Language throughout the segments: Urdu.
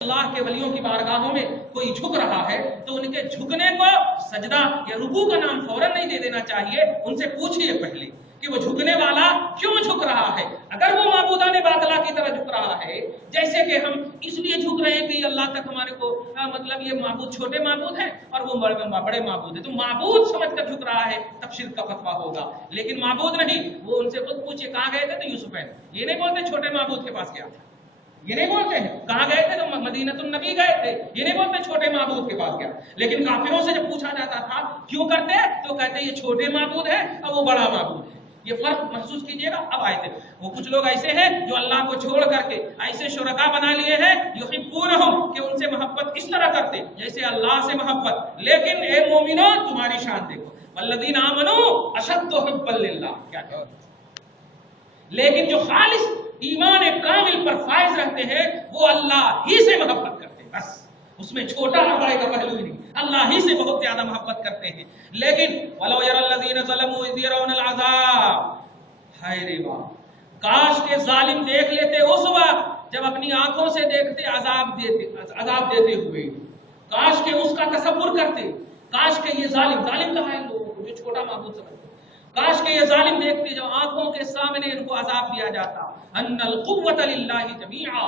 اللہ کے ولیوں کی بارگاہوں میں کوئی جھک رہا ہے تو ان کے جھکنے کو سجدہ یا رکوع کا نام فوراً نہیں دے دینا چاہیے. ان سے پوچھئے پہلے کہ وہ جھکنے والا کیوں جھک رہا ہے. اگر وہ معبودان باطلہ کی طرح جھک رہا ہے، جیسے کہ ہم اس لیے جھک رہے ہیں کہ اللہ تک ہمارے کو مطلب یہ معبود چھوٹے معبود ہیں اور وہ بڑے معبود ہیں، تو معبود سمجھ کر جھک رہا ہے تب شرک کا فتویٰ ہوگا. لیکن معبود نہیں. وہ ان سے خود پوچھئے کہاں گئے تھے تو یوسفین. یہ نہیں بولتے چھوٹے معبود کے پاس گیا تھا، یہ نہیں بولتے ہیں. کہاں گئے تھے تو مدینۃ النبی گئے تھے، یہ نہیں بولتے چھوٹے معبود کے پاس گیا. لیکن کافروں سے جب پوچھا جاتا تھا کیوں کرتے ہیں تو کہتے ہیں یہ چھوٹے معبود ہے اور وہ بڑا معبود ہے. یہ فرق محسوس کیجئے گا. اب آئے تھے وہ کچھ لوگ ایسے ہیں جو اللہ کو چھوڑ کر کے ایسے شرکا بنا لیے ہیں یحبونہم کہ ان سے محبت اس طرح کرتے جیسے اللہ سے محبت. لیکن اے مومنو تمہاری شان دیکھو، والذین آمنوا اشد حبا للہ. کیا کہ لیکن جو خالص ایمان کامل پر فائز رہتے ہیں وہ اللہ ہی سے محبت کرتے ہیں. بس اس میں چھوٹا اور بڑے کا پہلو ہی نہیں، اللہ ہی سے بہت زیادہ محبت کرتے ہیں. لیکن وَلَوْ يَرَى الَّذِينَ ظَلَمُوا إِذْ يَرَوْنَ الْعَذَابَ، ہائے رے واہ، کاش کے ظالم دیکھ لیتے اس وقت جب اپنی آنکھوں سے دیکھتے عذاب دیتے ہوئے. کاش کے اس کا تصور کرتے. کاش کے یہ ظالم کہا ہے لوگوں کو جو چھوٹا معبود سمجھتے. کاش کے یہ ظالم دیکھتے جو آنکھوں کے سامنے ان کو عذاب دیا جاتا. ان القوت للہ جمیعا،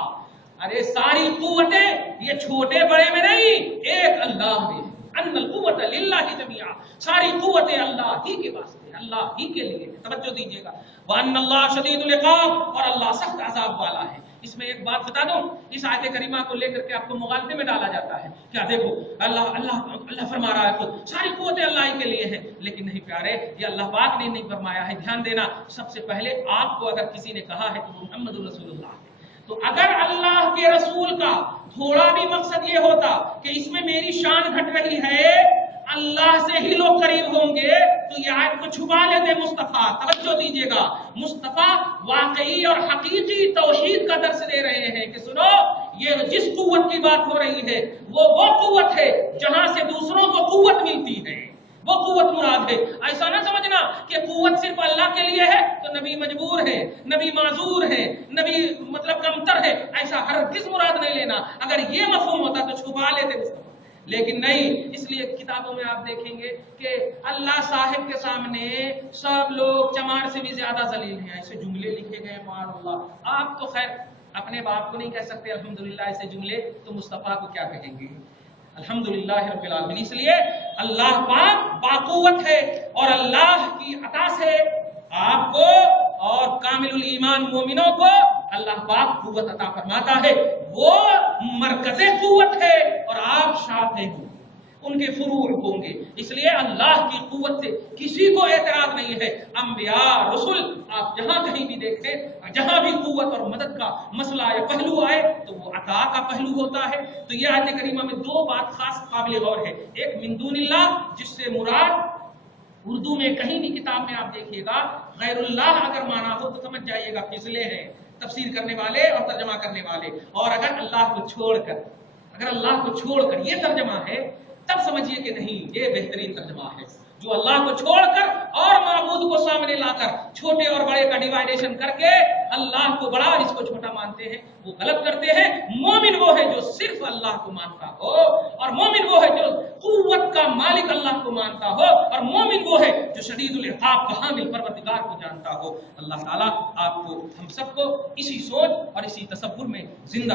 ارے ساری قوتیں یہ چھوٹے بڑے میں نہیں، ایک اللہ میں. ان القوت للہ جمیعا، ساری قوتیں اللہ ہی کے واسطے، اللہ ہی کے لیے. توجہ دیجیے گا. وان اللہ شدید العقاب، اور اللہ سخت عذاب والا ہے. اس میں ایک بات بتا دوں، اس آیت کریمہ کو لے کر کے آپ کو مغالطے میں ڈالا جاتا ہے. کیا دیکھو اللہ فرما رہا ہے خود ساری قوتیں اللہ ہی کے لیے ہیں. لیکن نہیں پیارے، یہ اللہ پاک نے نہیں فرمایا ہے. دھیان دینا، سب سے پہلے آپ کو اگر کسی نے کہا ہے تو محمد رسول اللہ ہے. تو اگر اللہ کے رسول کا تھوڑا بھی مقصد یہ ہوتا کہ اس میں میری شان گھٹ رہی ہے، اللہ سے ہی لوگ قریب ہوں گے، تو یہ آیت کو چھپا لیتے مصطفیٰ. توجہ دیجیے گا، مصطفیٰ واقعی اور حقیقی توحید کا درس دے رہے ہیں کہ سنو، یہ جس قوت کی بات ہو رہی ہے وہ قوت ہے جہاں سے دوسروں کو قوت ملتی ہے، وہ قوت مراد ہے. ایسا نہ سمجھنا کہ قوت صرف اللہ کے لیے ہے تو نبی مجبور ہے، نبی معذور ہے، نبی مطلب کمتر ہے. ایسا ہرگز مراد نہیں لینا. اگر یہ مفہوم ہوتا تو چھپا لیتے مصطفیٰ، لیکن نہیں. اس لیے کتابوں میں آپ دیکھیں گے کہ اللہ صاحب کے سامنے سب لوگ چمار سے بھی زیادہ ذلیل ہیں. ایسے جملے لکھے گئے معاذ اللہ. آپ تو خیر اپنے باپ کو نہیں کہہ سکتے الحمدللہ ایسے جملے، تو مصطفیٰ کو کیا کہیں گے. الحمدللہ رب العالمین. اس لیے اللہ پاک باقوت ہے اور اللہ کی عطا سے آپ کو اور کامل الایمان مومنوں کو اللہ پاک قوت عطا فرماتا ہے. وہ مرکز قوت ہے اور آپ شاخیں ہوں، ان کے فروع ہوں گے. اس لیے اللہ کی قوت سے کسی کو اعتراض نہیں ہے. انبیاء رسول آپ جہاں کہیں بھی دیکھیں، جہاں بھی قوت اور مدد کا مسئلہ یا پہلو آئے تو وہ عطا کا پہلو ہوتا ہے. تو یہ آیت کریمہ میں دو بات خاص قابل غور ہے. ایک من دون اللہ، جس سے مراد اردو میں کہیں بھی کتاب میں آپ دیکھیے گا غیر اللہ اگر مانا ہو تو سمجھ جائیے گا فضلے ہیں تفسیر کرنے والے اور ترجمہ کرنے والے. اور اگر اللہ کو چھوڑ کر یہ ترجمہ ہے تب سمجھیے کہ نہیں، یہ بہترین ترجمہ ہے. جو اللہ کو چھوڑ کر اور معبود کو سامنے لا کر چھوٹے اور بڑے کا ڈیوائیڈیشن کر کے اللہ کو بڑا اور اس کو چھوٹا مانتے ہیں، وہ غلط کرتے ہیں. مومن وہ ہے جو صرف اللہ کو مانتا ہو، اور مومن وہ ہے جو قوت کا مالک اللہ کو مانتا ہو، اور مومن وہ ہے جو شدید العقاب کا حامل پروردگار کو جانتا ہو. اللہ تعالیٰ آپ کو ہم سب کو اسی سوچ اور اسی تصور میں زندہ